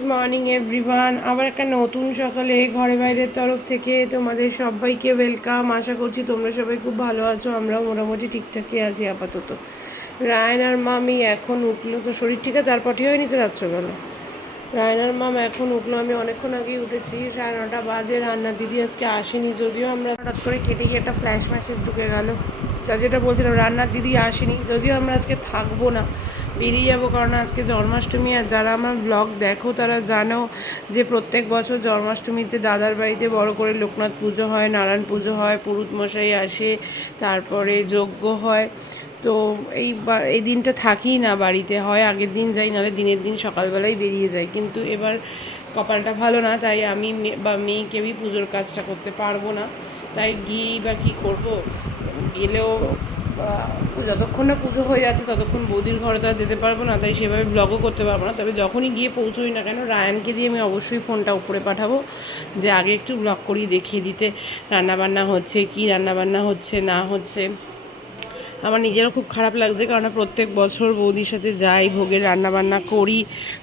Good morning everyone আবার একটা নতুন সকালে ঘরে বাইরের তরফ থেকে তোমাদের সবাইকে ওয়েলকাম আশা করছি তোমরা সবাই খুব ভালো আছো, আমরাও মোটামুটি ঠিকঠাকই আছি আপাতত। রায়ন আর মামি এখন উঠল তো, শরীর ঠিক আছে? আর পটি হয়নি তো রাত্রেবেলা? রায়নার মাম এখন উঠল, আমি অনেকক্ষণ আগেই উঠেছি। সাড়ে নটা বাজে, রান্না দিদি আজকে আসেনি, যদিও আমরা হঠাৎ করে কেটে গিয়ে একটা ফ্ল্যাশ মেসেজ ঢুকে গেল। যা যেটা বলছিলাম, রান্নার দিদি আসেনি, যদিও আমরা আজকে থাকব না। বেরিয়ে যাব, কারণ আজকে জন্মাষ্টমী আর যারা আমার ব্লগ দেখো তারা জানো যে প্রত্যেক বছর জন্মাষ্টমীতে দাদার বাড়িতে বড় করে লোকনাথ পুজো হয়, নারায়ণ পুজো হয়, পুরুত মশাই আসে, তারপরে যজ্ঞ হয়। তো এই এই দিনটা থাকি না বাড়িতে, হয় আগের দিন যাই, নাহলে দিনের দিন সকালবেলায় বেরিয়ে যাই। কিন্তু এবার কপালটা ভালো না, তাই আমি বা মেয়ে কেউই পুজোর কাজটা করতে পারব না। তাই গিয়েই বা কী করব? গেলেও যতক্ষণ না পুজো হয়ে যাচ্ছে, ততক্ষণ বৌদির ঘরে তো আর যেতে পারব না। তাই সেভাবে ব্লগও করতে পারব না। তবে যখনই গিয়ে পৌঁছোই না কেন, রায়ানকে দিয়ে আমি অবশ্যই ফোনটা উপরে পাঠাবো, যে আগে একটু ব্লগ করিয়ে দেখিয়ে দিতে। রান্নাবান্না হচ্ছে কি, রান্নাবান্না হচ্ছে, না হচ্ছে। আমার নিজেরও খুব খারাপ লাগছে কারণ প্রত্যেক বছর বৌদির সাথে যাই, ভোগের রান্নাবান্না করি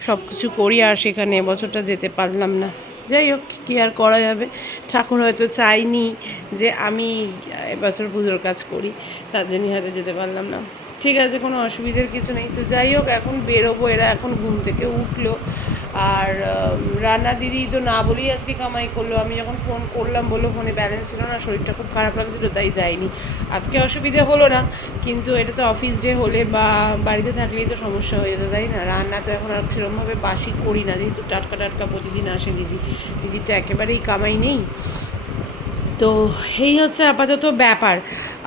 সব কিছু করি, আর সেখানে এবছরটা যেতে পারলাম না। যাই হোক, কি আর করা যাবে? ঠাকুর হয়তো চাইনি যে আমি এবছর পুজোর কাজ করি, তার জন্যই হয়তো যেতে পারলাম না। ঠিক আছে, কোনো অসুবিধার কিছু নেই। তো যাই হোক, এখন বেরোবো। এরা এখন ঘুম থেকে উঠল। আর রান্না দিদি তো না বলেই আজকে কামাই করল। আমি যখন ফোন করলাম, বলল ফোনে ব্যালেন্স ছিল না, শরীরটা খুব খারাপ লাগছিল, তাই যাইনি আজকে অসুবিধে হলো না, কিন্তু এটা তো অফিস ডে হলে বা বাড়িতে থাকলেই তো সমস্যা হয়ে যেত, তাই না? রান্না তো এখন আর সেরকমভাবে বাসি করি না, যেহেতু টাটকা টাটকা প্রতিদিন আসে দিদি। দিদির তো একেবারেই কামাই নেই। তো এই হচ্ছে আপাতত ব্যাপার।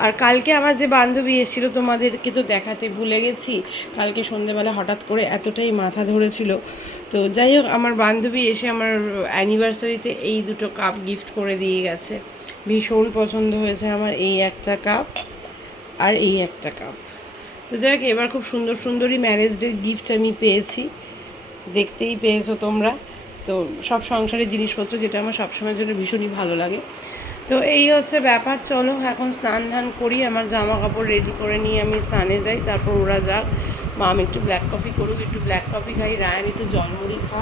আর কালকে আমার যে বান্ধবী এসেছিল তোমাদেরকে তো দেখাতে ভুলে গেছি। কালকে সন্ধেবেলা হঠাৎ করে এতটাই মাথা ধরেছিল। তো যাই হোক, আমার বান্ধবী এসে আমার অ্যানিভার্সারিতে এই দুটো কাপ গিফট করে দিয়ে গেছে। ভীষণ পছন্দ হয়েছে আমার এই একটা কাপ আর এই একটা কাপ তো যাই হোক, এবার খুব সুন্দর সুন্দরই ম্যারেজ ডে গিফট আমি পেয়েছি। দেখতেই পেয়েছ তোমরা। তো সব সংসারের জিনিসপত্র যেটা আমার সবসময়ের জন্য ভীষণই ভালো লাগে। তো এই হচ্ছে ব্যাপার। চলো, এখন স্নান ধান করি, আমার জামা কাপড় রেডি করে নিয়ে আমি স্নানে যাই, তারপর ওরা যাক। মাম একটু ব্ল্যাক কফি করুক, একটু ব্ল্যাক কফি খাই, রায়ান একটু জলমুড়ি খা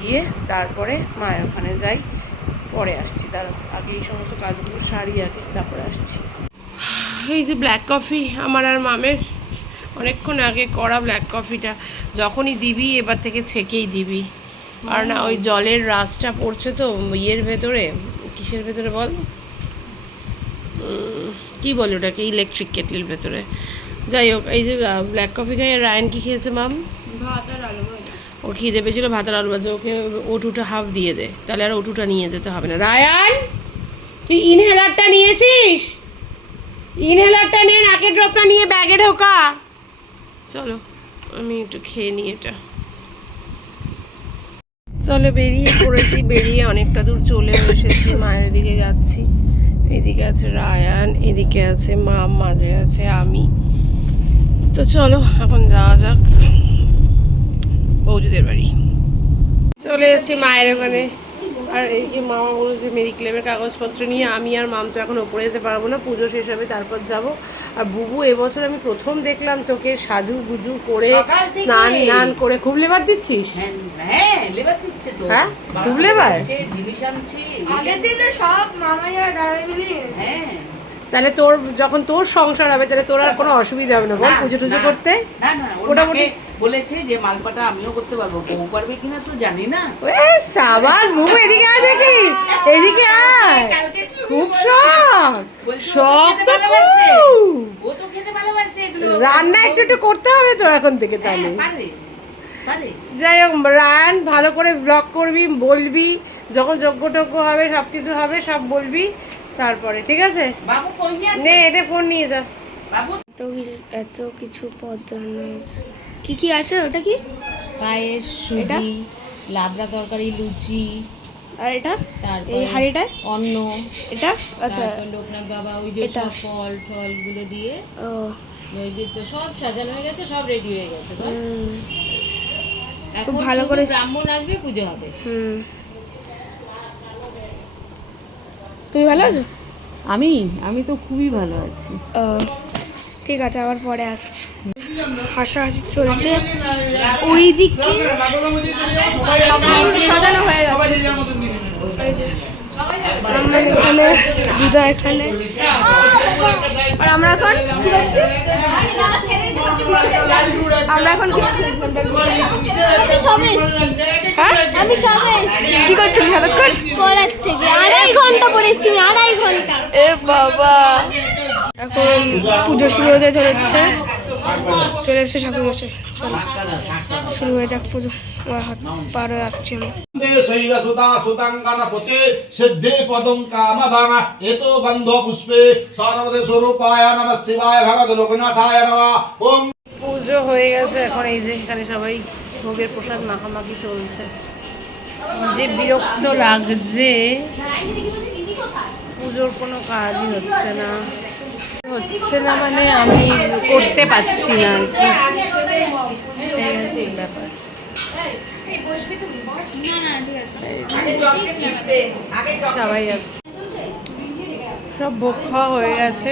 গিয়ে তারপরে মায়ের ওখানে যাই, পরে আসছি, তার আগে এই সমস্ত কাজগুলো সারি আগে, তারপরে আসছি। এই যে ব্ল্যাক কফি আমার আর মামের অনেকক্ষণ আগে করা ব্ল্যাক কফিটা যখনই দিবি, এবার থেকে ছেঁকেই দিবি। আর না, ওই জলের রাসটা পড়ছে তো, ইয়ের ভেতরে, কিসের ভেতরে বল? কি বলে ওটাকে ইলেকট্রিক কেটলির ভেতরে। যাই হোক এই যে ব্ল্যাক কফি খাই রায়ন কি খেয়েছে মাম ও খিদে পেয়েছিল ভাতের আলু ভাজা ওকে ওটুটা হাফ দিয়ে দে তাহলে আর ওটুটা নিয়ে যেতে হবে না। রায়ান তুই ইনহেলারটা নিয়েছিস? ইনহেলারটা নিয়ে নাকের ড্রপটা নিয়ে ব্যাগে ঢোকা। চলো আমি একটু খেয়ে নিই এটা। চলো বেরিয়ে পড়েছি বেরিয়ে অনেকটা দূর চলে এসেছি মায়ের দিকে যাচ্ছি। এদিকে আছে রায়ান এদিকে আছে মা মাঝে আছে আমি। তো চলো এখন যাওয়া যাক। বৌদিদের বাড়ি। চলে এসেছি মায়ের ওখানে। আর এই যে মামা বলেছে মেডিক্লেমের কাগজপত্র নিয়ে আমি আর মাম তো এখন ওপরে যেতে পারব না পুজো শেষ হবে তারপর যাব। আর বুবু এবছর আমি প্রথম দেখলাম তোকে সাজু গুজু করে। স্নান নান করে। খুব লেবার দিচ্ছিস? হ্যাঁ, হ্যাঁ লেবার দিচ্ছে তো। হ্যাঁ? খুব লেবার? জিনিস আনছে আগের দিনে সব মামাই আর দাদাই মিলে হ্যাঁ। তাহলে তোর যখন তোর সংসার হবে তাহলে তোর আর কোনো অসুবিধা হবে না। বল পুজো টুজো করতে? মোটামুটি- বলেছে যে মালপাটা আমিও করতে পারব। বউ পারবে কিনা তো জানি না। এ সাবাস এদিকে আয় দেখি। এদিকে আয়। খুব শখ। শখ তো খুব ও তো খেতে ভালোবাসে এগুলো। রান্না একটু একটু করতে হবে তো এখন থেকে হ্যাঁ, তাহলে। যাই হোক রায়ান ভালো করে ব্লগ করবি বলবি যখন যজ্ঞ টজ্ঞ হবে সব কিছু হবে সব বলবি। তারপরে ঠিক আছে? নে এটা ফোন নিয়ে যা। এত এত কিছু পদ কি কি আছে ওটা কি? পায়েস সুজি লাবড়া তরকারি লুচি আর এটা? তারপরে এই হাঁড়িটায় অন্ন। এটা? আচ্ছা। লোকনাথ বাবা ওই যে এটা। সব ফল টলগুলো দিয়ে ও। নৈবেদ্য সব সাজানো হয়ে গেছে সব রেডি হয়ে গেছে তো হুম, এখন ভালো করে- ব্রাহ্মণ আসবে পুজো হবে। হুম। তুমি ভালো আছো? আমি আমি তো খুবই ভালো আছি। ঠিক আছে আবার পরে আসছি। হাসাহাসি চলছে। ওই দিকে সাজানো হয়ে গেছে। আমরা এখানে দিদা এখানে। আর আমরা এখন কি করছি? আমরা এখন কি আমি সবে এসেছি। হ্যাঁ? আমি সবে এসেছি। কি করছিস এতক্ষণ? পড়ার থেকে। এসেছি আড়াই ঘণ্টা। এ বাবা। এখন পুজো শুরু হতে চলেছে। চলে এসছে ঠাকুর মশাই। চলো শুরু হয়ে যাক পুজো। আমার হাত পার আসছি আমরা। শৈল সুতা সুতাং পদং কামদাং এতো গন্ধ পুষ্পে সর্বদে স্বরূপায় নমঃ শিবায় ভগবত লোকনাথায় নমঃ। ওম। পুজো হয়ে গেছে এখন এই যে এখানে সবাই ভোগের প্রসাদ মাখামাখি চলছে। যে বিরক্ত লাগছে পুজোর কোনো কাজই হচ্ছে না। হচ্ছে না মানে আমি করতে পারছি না ব্যাপার সবাই আছে। সব ভোগ খাওয়া হয়ে গেছে।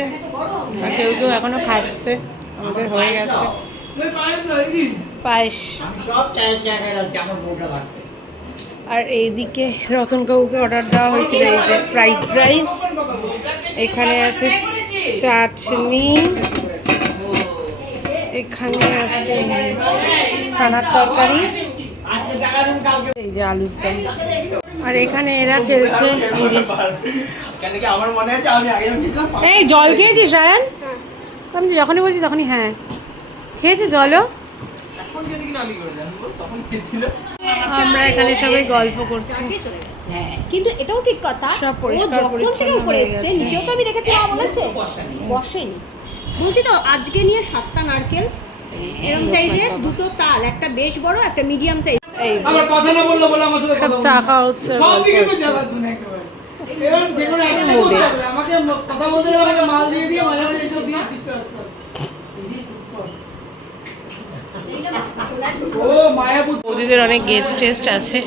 কেউ কেউ এখনও খাচ্ছে। আমাদের হয়ে গেছে। পায়েস। আর এইদিকে রতন কাকুকে অর্ডার দেওয়া হয়েছিল, এই যে ফ্রাইড রাইস এখানে আছে চাটনি। এখানে আছে ছানার তরকারি। এই যে আলুর দম। আর এখানে এরা খেলছে এই জল খেয়েছিস, রায়ান? আমি যখনই বলছি তখনই হ্যাঁ। খেয়েছে জলও? আমরা এখানে সবাই গল্প করছি। কিন্তু এটাও ঠিক কথা সব ও যখন থেকে উপরে হয়ে এসছে। নিচেও তো আমি দেখেছি মা বলেছে বসেনি। বলছি তো আজকে নিয়ে সাতটা নারকেল এরকম সাইজের দুটো তাল একটা বেশ বড় একটা মিডিয়াম সাইজ। আমার কথা না বলল বলে আমার সাথে চা খাওয়া হচ্ছে সব দিকে তো জ্বালা তুমি একেবারে। এবার দেখুন একটা আমাকে কথা বলতে আমাকে মাল দিয়ে দিয়ে মাঝে মাঝে এসব দিয়ে ঠিক হবে ও মায়াপুর বৌদিদের অনেক গেস্ট টেস্ট আছে।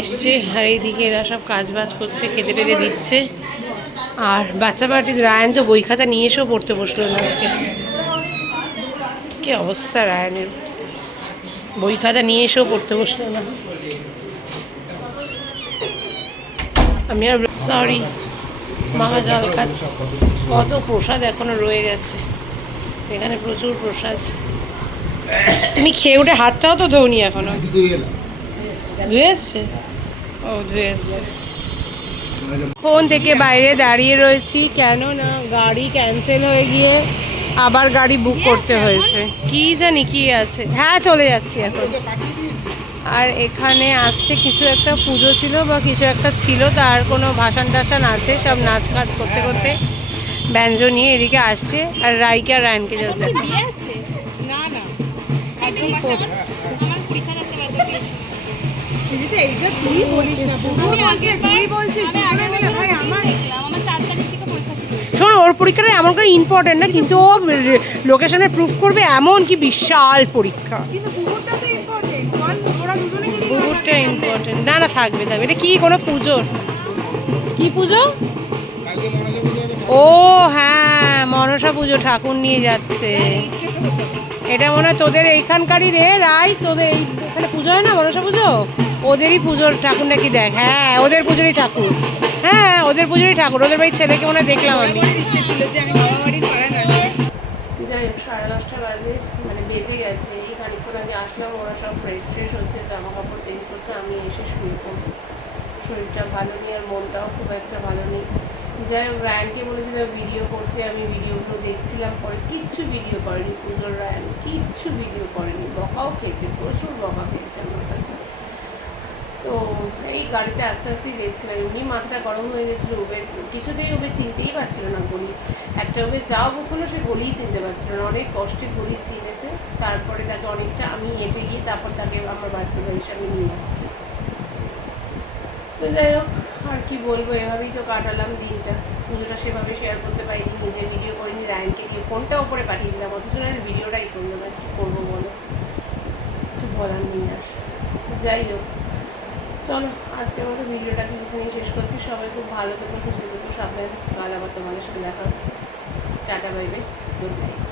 এসছে আর এইদিকে এরা সব কাজ বাজ করছে, খেতে টেতে দিচ্ছে। আর বাচ্চা পার্টি রায়ান তো বই খাতা নিয়ে এসেও পড়তে বসল না আজকে। কি অবস্থা রায়নের? বই খাতা নিয়ে এসেও পড়তে বসল না। আমি আর সরি মামা জল খাচ্ছি। কত প্রসাদ এখনও রয়ে গেছে। এখানে প্রচুর প্রসাদ। তুমি খেয়ে উঠে হাতটাও তো ধোনি এখনও। ধুয়ে এসছে? ও ধুয়ে এসছে। ফোন থেকে বাইরে দাঁড়িয়ে রয়েছি কেন না গাড়ি ক্যান্সেল হয়ে গিয়ে আবার গাড়ি বুক করতে হয়েছে। কি জানি কি আছে। হ্যাঁ চলে যাচ্ছি এখন। আর এখানে আসছে কিছু একটা পুজো ছিল বা কিছু একটা ছিল তার কোনো ভাসান টাসান আছে সব নাচ কাজ করতে করতে ব্যঞ্জ নিয়ে এদিকে আসছে। আর রাইকে আর রায়নকে শোনো, ওর পরীক্ষাটা এমন করে ইম্পর্টেন্ট না, কিন্তু ও লোকেশনে প্রুফ করবে এমন কি বিশাল পরীক্ষা। ইম্পর্টেন্ট না না, থাকবে থাকবে। এটা কি, কোনো পুজোর কি পুজো? ও হ্যাঁ মনসা পুজো, ঠাকুর নিয়ে যাচ্ছে। এটা মনে হয় তোদের এইখানকারই রে রাই তোদের এই এখানে পুজো হয় না মনসা পুজো? ওদেরই পুজোর ঠাকুর নাকি দেখ হ্যাঁ ওদের পুজোরই ঠাকুর। হ্যাঁ ওদের পুজোরই ঠাকুর ওদের বাড়ির ছেলেকে মনে হয় দেখলাম আমি। যাই হোক সাড়ে দশটা বাজে মানে বেজে গেছে এই খানিক্ষণ আগে আসলাম ওরা সব ফ্রেশ ফ্রেশ হচ্ছে জামা কাপড় চেঞ্জ করছে আমি এসে শুয়ে পড়ব শরীরটা ভালো নেই আর মনটাও খুব একটা ভালো নেই। যাই হোক, রায়ানকে বলেছিলাম ভিডিও করতে, আমি ভিডিওগুলো দেখছিলাম পরে, কিচ্ছু ভিডিও করেনি পুজোর রায়ান, কিচ্ছু ভিডিও করেনি, বকাও খেয়েছে, প্রচুর বকা খেয়েছে আমার কাছে। তো এই গাড়িতে আস্তে আস্তেই দেখছিলাম, এমনি মাথাটা গরম হয়ে গেছিল উবের কিছুতেই উবের চিনতেই পারছিল না গলি। একটা উবের যাও কখনো সে গলিই চিনতে পারছিল না। অনেক কষ্টে গলি চিনেছে তারপরে তাকে অনেকটা আমি হেঁটে গিয়ে তারপর তাকে আমার বাড়িতে হিসাবে নিয়ে এসেছি। তো যাই হোক, আর কি বলব, এভাবেই তো কাটালাম দিনটা। পুজোটা সেভাবে শেয়ার করতে পারিনি নিজে ভিডিও করিনি, রায়নকে গিয়ে ফোনটা ওপরে পাঠিয়ে দিলাম। অথচ না ভিডিওটাই করল না কী করব বলো? কিছু বলার নেই আর। যাই হোক, চলো, আজকের মতো ভিডিওটাকে এখানে শেষ করছি। সবাই খুব ভালো থেকো, সুস্থ থেকো, সাবধানে। কাল আবার তোমাদের সাথে দেখা হচ্ছে। Tata bye bye good night